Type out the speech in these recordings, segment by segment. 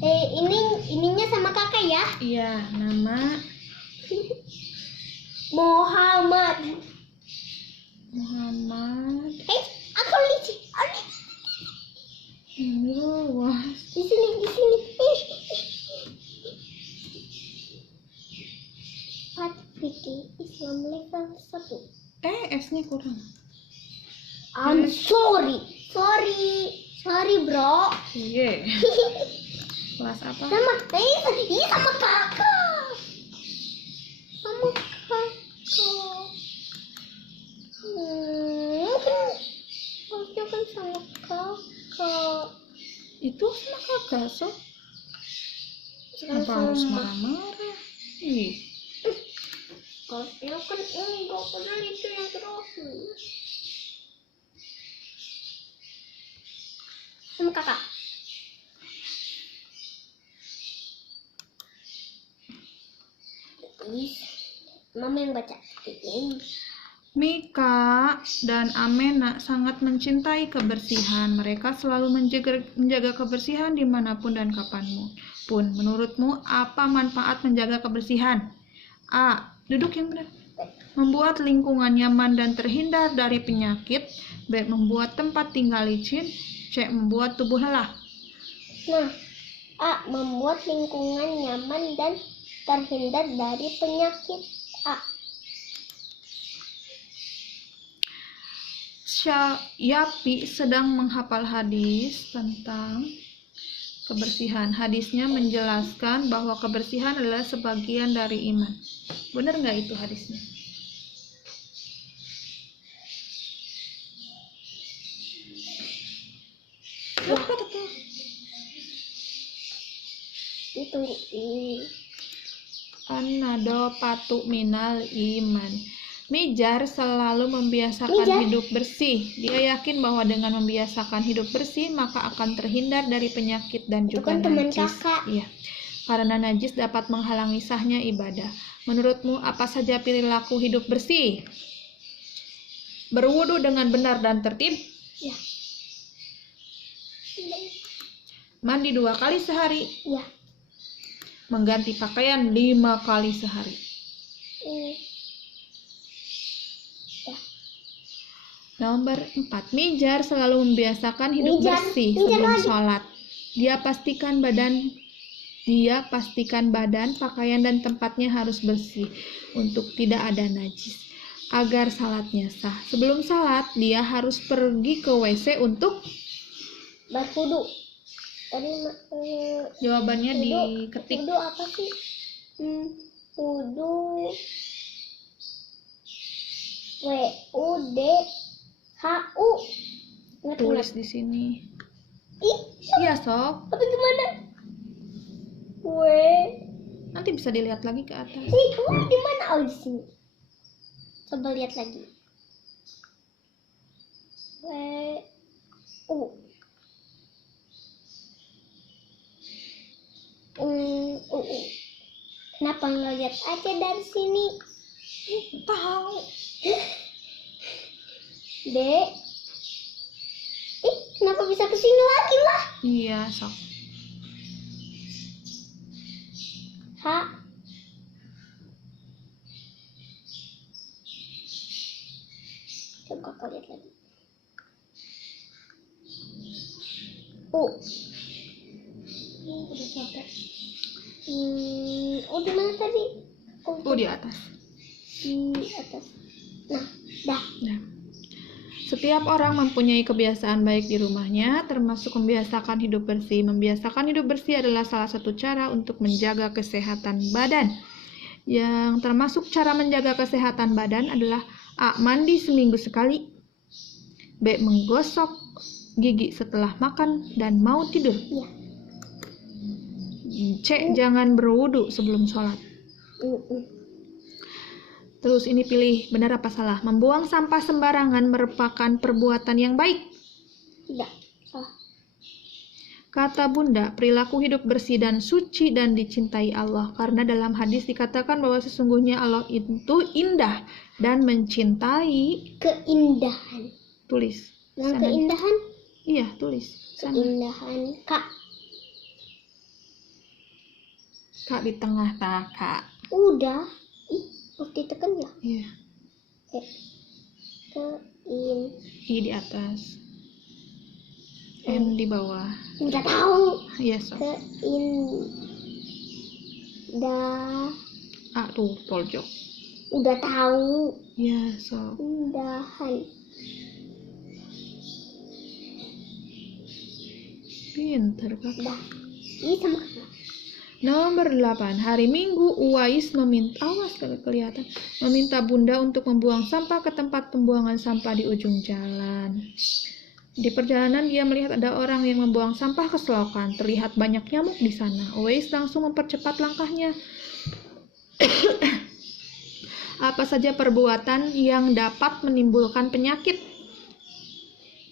Ininya sama kakak ya. Iya, nama Muhammad. Aku lihat. Ini luas. Di sini. Fikih Islam level 1. S-nya kurang. I'm sorry bro. Iya. Kelas apa? Sama kakak. Mungkin harusnya kan sama kakak. Itu sama kakak, so. Jangan Kenapa harus sama. marah-marah? Ih, Harusnya kan enggak, padahal itu yang terakhir. Sama kakak. Mama yang baca. Mika dan Amena sangat mencintai kebersihan. Mereka selalu menjaga kebersihan dimanapun dan kapanpun. Menurutmu, apa manfaat menjaga kebersihan? A. Duduk yang benar. Membuat lingkungan nyaman dan terhindar dari penyakit. B. Membuat tempat tinggal licin. C. Membuat tubuh lelah. Nah, A. Membuat lingkungan nyaman dan terhindar dari penyakit. A. Yapi sedang menghafal hadis tentang kebersihan. Hadisnya menjelaskan bahwa kebersihan adalah sebagian dari iman. Benar nggak itu hadisnya? Apa tuh? Ditunggu. Anado patu minal iman. Mijar selalu membiasakan hidup bersih. Dia yakin bahwa dengan membiasakan hidup bersih, maka akan terhindar dari penyakit dan juga teman najis. kakak. Iya. Karena najis dapat menghalangi sahnya ibadah. Menurutmu apa saja perilaku hidup bersih? Berwudu dengan benar dan tertib. Ya. Mandi 2 kali sehari. Ya. Mengganti pakaian 5 kali sehari. Nomor 4. Mijar selalu membiasakan hidup bersih sebelum sholat. Dia pastikan badan, pakaian dan tempatnya harus bersih untuk tidak ada najis agar salatnya sah. Sebelum salat, dia harus pergi ke WC untuk berwudu. Tadi jawabannya diketik. wudu apa sih? Wudu WUDHU. Tulis di sini. Iya, Sob. Tapi gimana? Nanti bisa dilihat lagi ke atas. Kamu di mana? Oh, di sini. Coba lihat lagi. Kenapa nggak lihat aja dari sini? Tahu. Dek. Kenapa bisa kesini lagi lah? Iya, Sob. Coba kakak lihat lagi. Udah capek. Di mana tadi? Di atas. Di atas. Nah, dah. Setiap orang mempunyai kebiasaan baik di rumahnya, termasuk membiasakan hidup bersih. Membiasakan hidup bersih adalah salah satu cara untuk menjaga kesehatan badan. Yang termasuk cara menjaga kesehatan badan adalah A. Mandi seminggu sekali. B. Menggosok gigi setelah makan dan mau tidur. Ya. C. Jangan berwudu sebelum sholat. Terus ini pilih benar apa salah. Membuang sampah sembarangan merupakan perbuatan yang baik. Tidak, salah. Kata Bunda, perilaku hidup bersih dan suci dan dicintai Allah. Karena dalam hadis dikatakan bahwa sesungguhnya Allah itu indah dan mencintai keindahan. Tulis. Yang keindahan? Iya, tulis. Keindahan, Kak. Kak di tengah Kak. Udah. Ih, harus ditekan ya? Iya. I di atas. N di bawah. Udah tahu. Iya, so. A tuh pojok. Udah tahu. Iya, so. Indahan. Pinter Kak. Udah. Ih, sama. Nomor 8. Hari Minggu, Uwais meminta Bunda untuk membuang sampah ke tempat pembuangan sampah di ujung jalan. Di perjalanan dia melihat ada orang yang membuang sampah ke selokan. Terlihat banyak nyamuk di sana. Uwais langsung mempercepat langkahnya. Apa saja perbuatan yang dapat menimbulkan penyakit?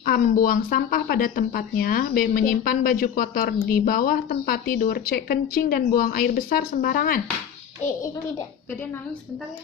A. Membuang sampah pada tempatnya. B. Menyimpan baju kotor di bawah tempat tidur. C. Kencing dan buang air besar sembarangan. Tidak. Dia nangis bentar ya.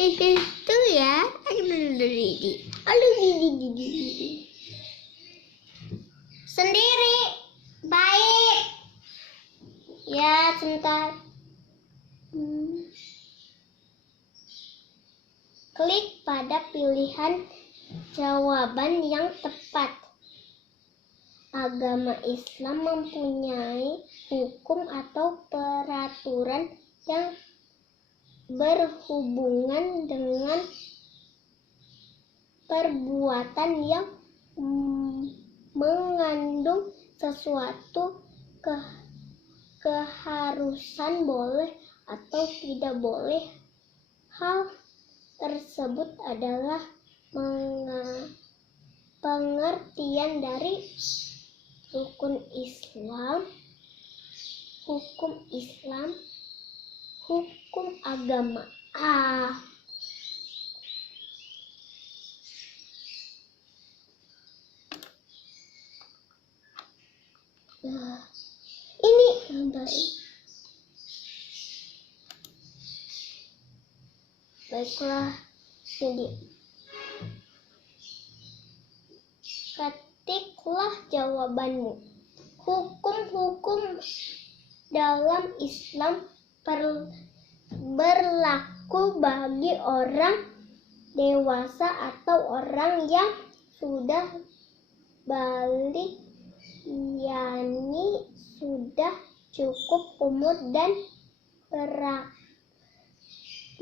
Itu ya. Sendiri. Baik. Ya, sebentar. Klik pada pilihan jawaban yang tepat. Agama Islam mempunyai hukum atau peraturan yang berhubungan dengan perbuatan yang mengandung sesuatu keharusan boleh atau tidak boleh. Hal tersebut adalah pengertian dari rukun Islam, hukum Islam, hukum agama. Ini baiklah, jadi ketiklah jawabanmu. Hukum-hukum dalam Islam berlaku bagi orang dewasa atau orang yang sudah balik, yakni sudah cukup umur dan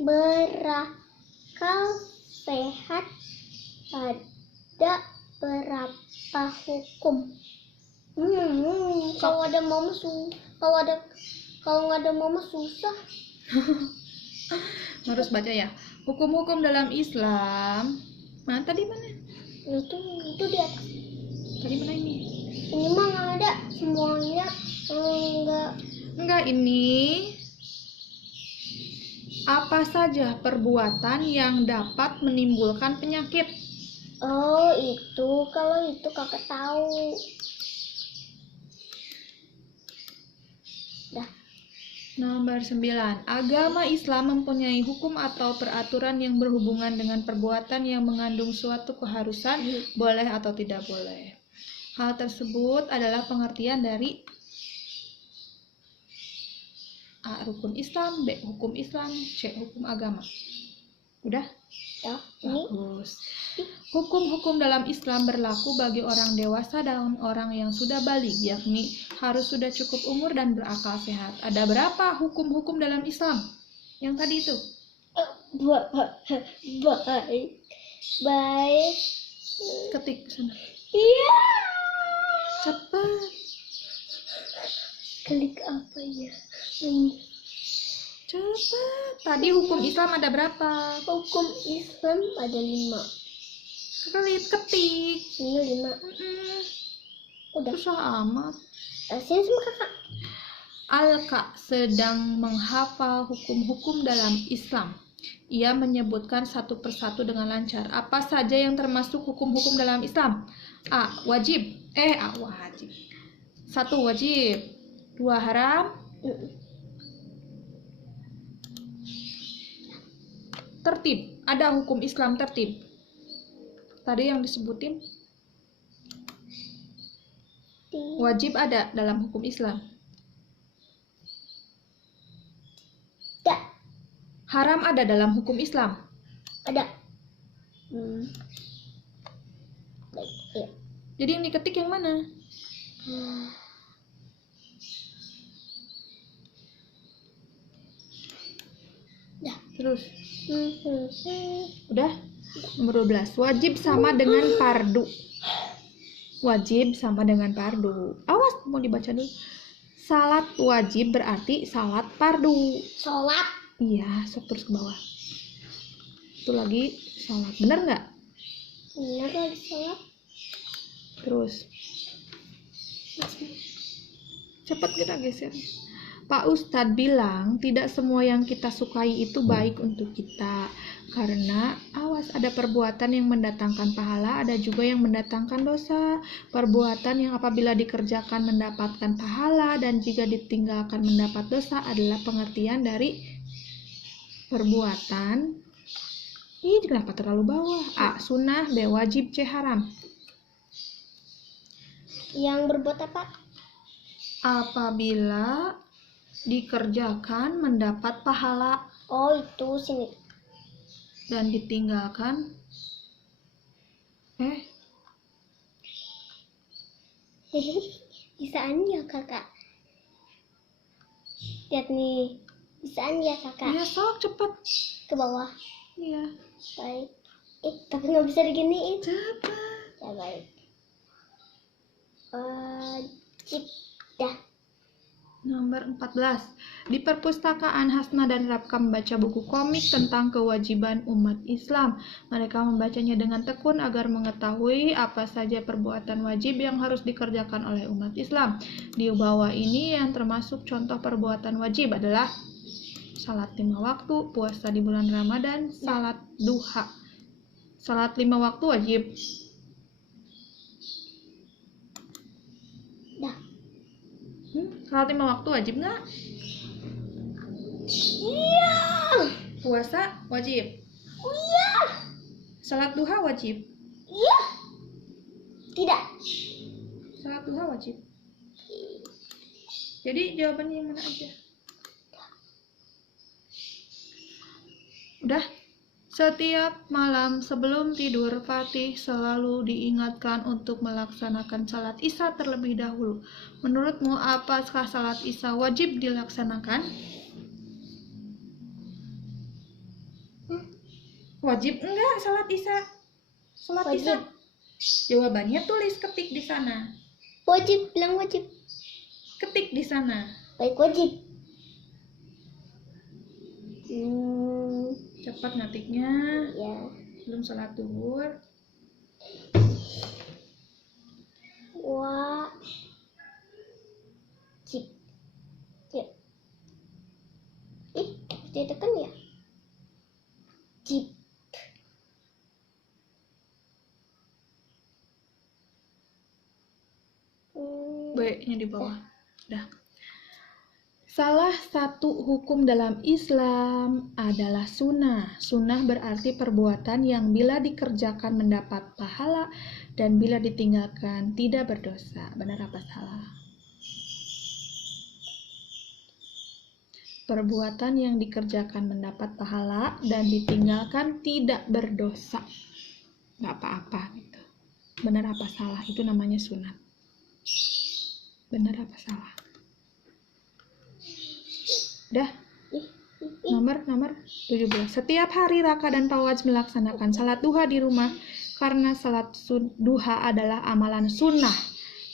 berakal sehat pada berapa hukum. Kalau ada mama kalau nggak ada mama susah. Harus baca ya. Hukum-hukum dalam Islam. Mana tadi mana? Itu di atas. Tadi mana ini? Ini mah nggak ada semuanya. Enggak, ini apa saja perbuatan yang dapat menimbulkan penyakit? Oh, itu. Kalau itu kakak tahu. Dah. Nomor 9. Agama Islam mempunyai hukum atau peraturan yang berhubungan dengan perbuatan yang mengandung suatu keharusan, boleh atau tidak boleh. Hal tersebut adalah pengertian dari A. Rukun Islam, B. Hukum Islam, C. Hukum agama. Udah? Ya, ini. Bagus. Hukum-hukum dalam Islam berlaku bagi orang dewasa dan orang yang sudah balik, yakni harus sudah cukup umur dan berakal sehat. Ada berapa hukum-hukum dalam Islam? Yang tadi itu? Baik. Ketik sana. Iya. Cepat. Klik apa ya? Cepat. Tadi hukum Islam ada berapa? Hukum Islam ada 5. Ketik. Ini 5. Udah. Susah amat. Sini sama kakak. Alka sedang menghafal hukum-hukum dalam Islam. Ia menyebutkan satu persatu dengan lancar. Apa saja yang termasuk hukum-hukum dalam Islam? A. Wajib. Wajib. 1. Wajib. 2. Haram. Tertib. Ada hukum Islam tertib. Tadi yang disebutin. Wajib ada dalam hukum Islam. Tidak. Haram ada dalam hukum Islam. Ada. Baik, ya. Jadi yang diketik yang mana? Dah. Terus. Udah? Nomor 12. Wajib sama dengan fardu. Wajib sama dengan fardu. Awas, mau dibaca dulu. Salat wajib berarti salat fardu. Sholat. Iya, sok terus ke bawah. Itu lagi salat. Bener nggak? Benar lagi sholat. Terus. Cepat kita geser. Pak Ustadz bilang tidak semua yang kita sukai itu baik untuk kita. Karena awas, ada perbuatan yang mendatangkan pahala, ada juga yang mendatangkan dosa. Perbuatan yang apabila dikerjakan mendapatkan pahala dan jika ditinggalkan mendapat dosa adalah pengertian dari perbuatan. Ini kenapa terlalu bawah? A. Sunnah. B. Wajib. C. Haram. Yang berbuat apa? Apabila dikerjakan mendapat pahala Oh, itu sini. dan ditinggalkan Bisaan ya kakak. Lihat nih. Bisaan ya kakak. ya sok cepet. Ke bawah. Iya, Baik. Tapi nggak bisa diginiin. cepet. Ya baik. Cip. Dah. Nomor 14. Di perpustakaan Hasna dan Rabka membaca buku komik tentang kewajiban umat Islam. Mereka membacanya dengan tekun agar mengetahui apa saja perbuatan wajib yang harus dikerjakan oleh umat Islam. Di bawah ini yang termasuk contoh perbuatan wajib adalah salat 5 waktu, puasa di bulan Ramadan, salat duha. Salat 5 waktu wajib. Dah. Salat 5 waktu wajib nggak? Iya. Puasa wajib. Iya. Salat duha wajib. Iya. Tidak. Salat duha wajib. Jadi jawabannya yang mana aja? Udah? Setiap malam sebelum tidur, Fatih selalu diingatkan untuk melaksanakan salat Isya terlebih dahulu. Menurutmu, apakah salat Isya wajib dilaksanakan? Wajib enggak salat Isya? Salat Isya. Wajib. Jawabannya tulis, ketik di sana. Wajib. Bilang wajib. Ketik di sana. Baik, wajib. Cepat ngetiknya. Ya. Belum salat zuhur. Wajib. Ya. Mesti tekan ya? Jib. B-nya di bawah. Dah. Salah satu hukum dalam Islam adalah sunnah. Sunnah berarti perbuatan yang bila dikerjakan mendapat pahala dan bila ditinggalkan tidak berdosa. Benar apa salah? Perbuatan yang dikerjakan mendapat pahala dan ditinggalkan tidak berdosa. Nggak apa-apa gitu. Benar apa salah? Itu namanya sunat. Benar apa salah? Udah? Nomor 17. Setiap hari Raka dan Fawaz melaksanakan salat duha di rumah karena salat duha adalah amalan sunnah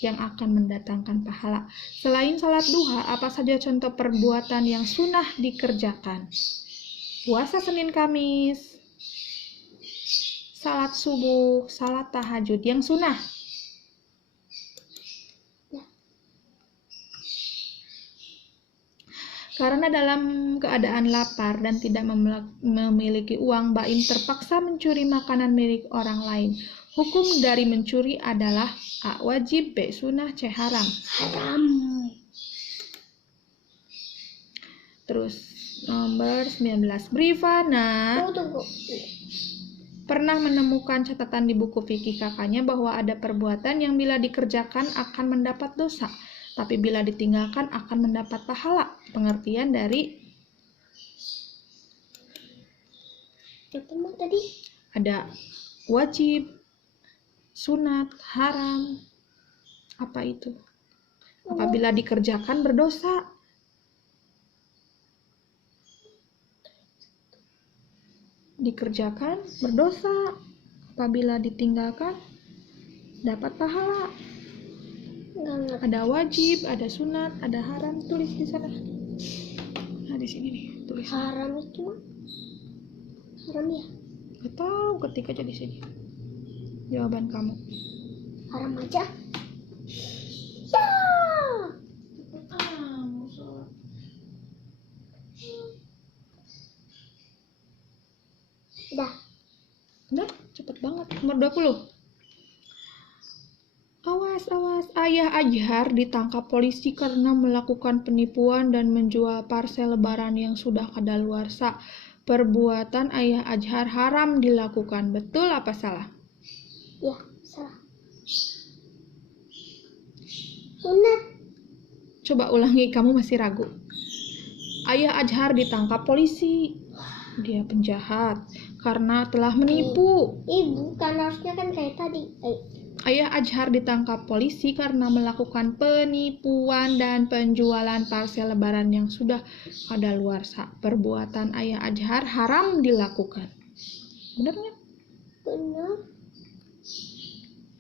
yang akan mendatangkan pahala. Selain salat duha, apa saja contoh perbuatan yang sunnah dikerjakan? Puasa Senin Kamis, salat subuh, salat tahajud yang sunnah. Karena dalam keadaan lapar dan tidak memiliki uang, Baim terpaksa mencuri makanan milik orang lain. Hukum dari mencuri adalah A. Wajib, B. Sunnah, C. Haram. Haram. Terus nomor 19. Brivana Tunggu. pernah menemukan catatan di buku fikih kakaknya bahwa ada perbuatan yang bila dikerjakan akan mendapat dosa, tapi bila ditinggalkan akan mendapat pahala. Pengertian dari Apa tadi? ada wajib, sunat, haram. Apa itu? Apabila dikerjakan berdosa. Dikerjakan berdosa. Apabila ditinggalkan dapat pahala. Enggak. Ada wajib, ada sunat, ada haram. Tulis di sana. Nah, di sini nih, tulis. Haram itu mah? Haram ya? Gak tahu, ketik aja di sini. Jawaban kamu. Haram aja. Ya. Udah, cepet banget. Nomor 20. Awas, Ayah Ajhar ditangkap polisi karena melakukan penipuan dan menjual parsel lebaran yang sudah kadaluarsa. Perbuatan Ayah Ajhar haram dilakukan. Betul apa salah? Ya, salah. Sunat. Coba ulangi, kamu masih ragu. Ayah Ajhar ditangkap polisi. Dia penjahat karena telah menipu. Bukan, harusnya kan kayak tadi. Ayah Ajhar ditangkap polisi karena melakukan penipuan dan penjualan parsel lebaran yang sudah kadaluarsa. Perbuatan Ayah Ajhar haram dilakukan. Benar nggak? Benar.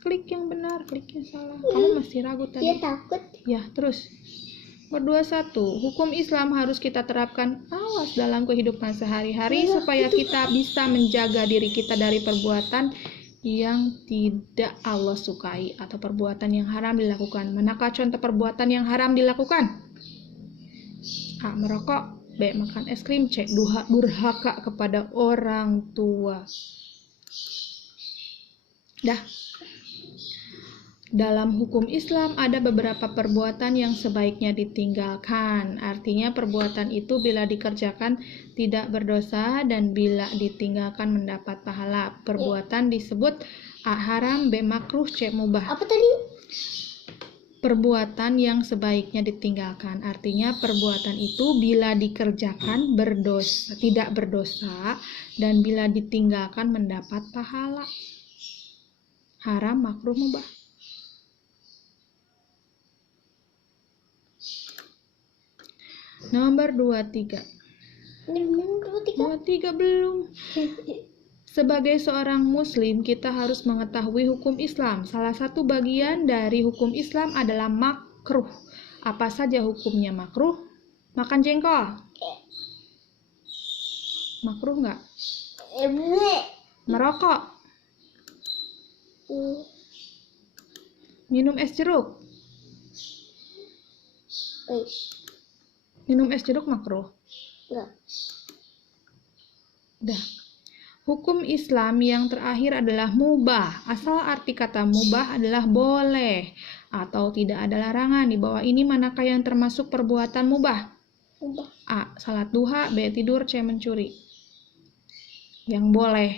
Klik yang benar, klik yang salah. Kamu masih ragu tadi. Dia takut. Ya, terus. Nomor 21. Hukum Islam harus kita terapkan awas dalam kehidupan sehari-hari supaya kita bisa menjaga diri kita dari perbuatan yang tidak Allah sukai atau perbuatan yang haram dilakukan. Manakah contoh perbuatan yang haram dilakukan? A. Merokok, B. Makan es krim, C. Durhaka kepada orang tua. Dah. Dalam hukum Islam ada beberapa perbuatan yang sebaiknya ditinggalkan. Artinya perbuatan itu bila dikerjakan tidak berdosa dan bila ditinggalkan mendapat pahala. Perbuatan disebut A. Haram, B. Makruh, C. Mubah. Apa tadi? Perbuatan yang sebaiknya ditinggalkan. Artinya perbuatan itu bila dikerjakan tidak berdosa dan bila ditinggalkan mendapat pahala. Haram, makruh, mubah. Nomor 23. Ini benar 23 belum. Sebagai seorang muslim, kita harus mengetahui hukum Islam. Salah satu bagian dari hukum Islam adalah makruh. Apa saja hukumnya makruh? Makan jengkol. Makruh nggak? Merokok. Minum es jeruk. Minum es jeruk makruh. Enggak. Udah. Hukum Islam yang terakhir adalah mubah. Asal arti kata mubah adalah boleh atau tidak ada larangan. Di bawah ini manakah yang termasuk perbuatan mubah? Mubah. A. Salat duha, B. Tidur, C. Mencuri. Yang boleh.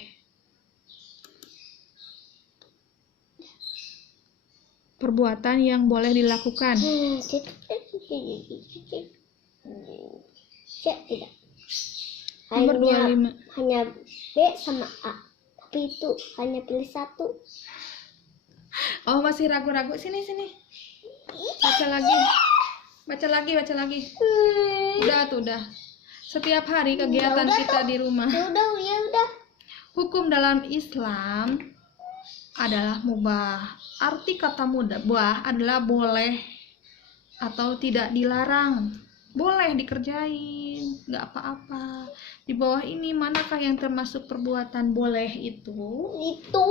Perbuatan yang boleh dilakukan. Tidak. Nomor 25. Hanya B sama A. Tapi itu hanya pilih satu. Oh, masih ragu-ragu. Sini. Baca lagi. Udah. Setiap hari kegiatan kita di rumah. Ya udah. Hukum dalam Islam adalah mubah. Arti kata mubah adalah boleh atau tidak dilarang. Boleh dikerjain, nggak apa-apa. Di bawah ini manakah yang termasuk perbuatan boleh itu? Itu.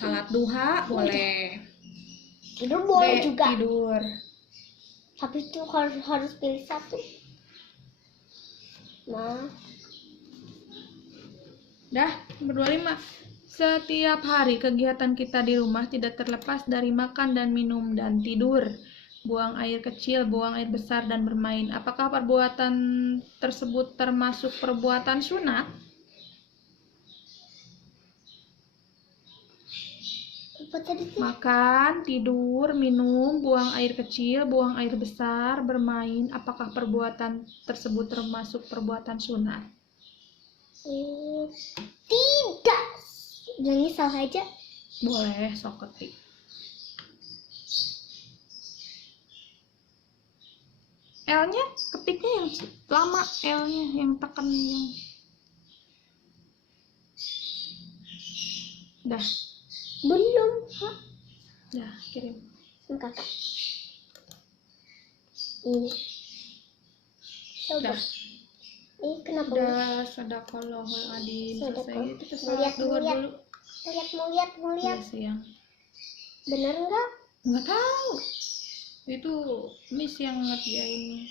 Salat duha boleh. Tidur boleh B, juga. tidur. Tapi itu harus pilih satu. Nah, Dah, nomor 25. Setiap hari kegiatan kita di rumah tidak terlepas dari makan dan minum dan tidur. Buang air kecil, buang air besar, dan bermain. Apakah perbuatan tersebut termasuk perbuatan sunat? apa tadi sih? Makan, tidur, minum, buang air kecil, buang air besar, bermain. Apakah perbuatan tersebut termasuk perbuatan sunat? Tidak. Yang salah aja. Boleh, sok ketik. L-nya ketiknya yang lama, L-nya yang tekan yang. Dah, Belum. Hah? dah kirim. Kakak. Ini. Coba. Dah. Kenapa? Udah sadaqallahul adzim selesai. Itu kita Mau lihat, salat duha dulu. Mau lihat. Iya siang. Bener nggak? Nggak tahu. Itu Miss yang ngerjain.